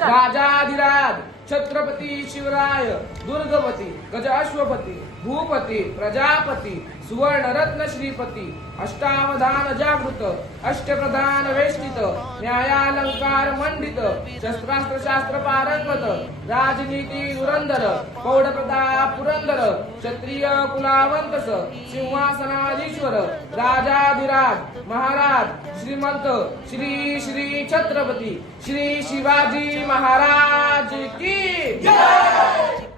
राजाधिराज छत्रपती शिवराय दुर्गपती गजाश्वपती भूपती प्रजापती सुवर्णरत्न श्रीपती अष्टावधान जागृत अष्टप्रधान वेष्टित न्यायालंकार मंडित शस्त्रास्त्र शास्त्र पारंगत राजनीती धुरंधर प्रताप पुरंदर क्षत्रिय कुलावंतस सिंहासनाधीश्वर राजाधिराज महाराज श्रीमंत श्री श्री छत्रपती श्री शिवाजी महाराज की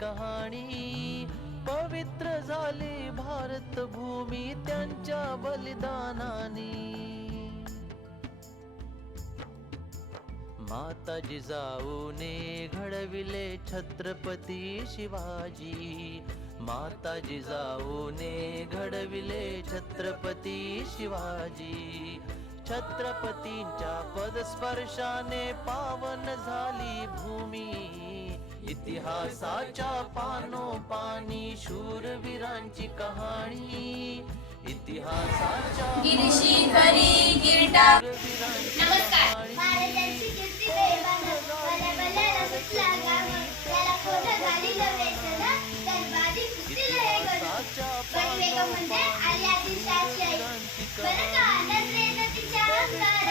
कहाणी पवित्र झाली भारत भूमी त्यांच्या बलिदानाने। माता जिजाऊने घडविले छत्रपती शिवाजी। माता जिजाऊने घडविले छत्रपती शिवाजी। छत्रपतींच्या पदस्पर्शाने पावन झाली भूमी। इतिहासाच्या पानोपानी शूरवीरांची कहाणी। इतिहासाच्या गिरिशिखरी गिरटा नमस्कार। महाराजांची कीर्ती दैवानं बल्याबल्याला सुटला गाव। त्याला खोटं घालीलं वेसन दरबारी कुस्तीला हे गडू। गडवेग म्हणजे आली आदिलशाही। बरं का नजरेनं तिच्या अंगार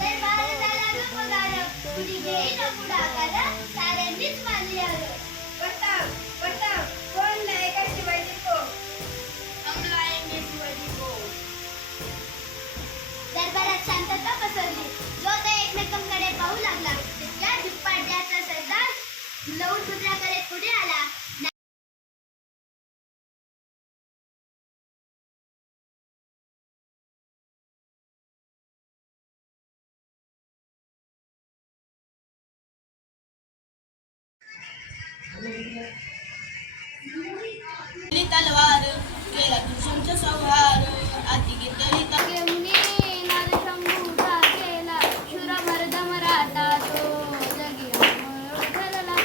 दरबार झाला ग पगार। कुणी घेईन पुढाकार साऱ्यांनीच मानल्यावर। पटाव पटाव कोण नाही का शिवाजी को हम लाएंगे शिवाजी को। दरबारात शांतता पसरली। जो तो एकमेकांकडे पाहू लागला। तिथल्या झिप्पाट्याचा सरदार लवून पुत्राकडे पुढे आला। तलवार केला दुष्टांचा संहार अति घेतली यमुने नारशंभूचा केला शूर मर्द मराठा तो जगी अमर ठरला।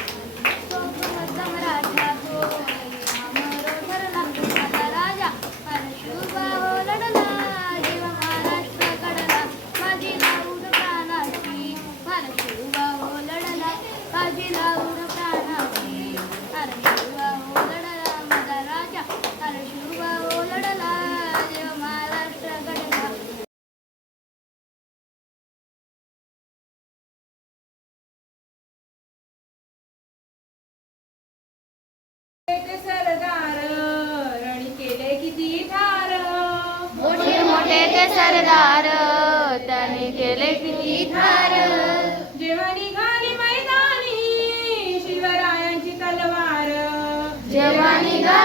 तो मर्द मराठा तो जगी अमर ठरला। माझा राजा परशुबा हो लढला जेव्हा महाराष्ट्र घडला। माझी लाऊड प्राणाची परशुबा हो लढला। माझी लाऊड प्राणाची परशुबा हो लढला। माझा राजा परशुबा हो लढला जेव्हा महाराष्ट्र घडला। सरदार रणी केले किती ठार। मोठे मोठे ते सरदार त्याने केले किती ठार। जेव्हा निघाली मैदानी शिवरायांची तलवार। जेव्हा निघाली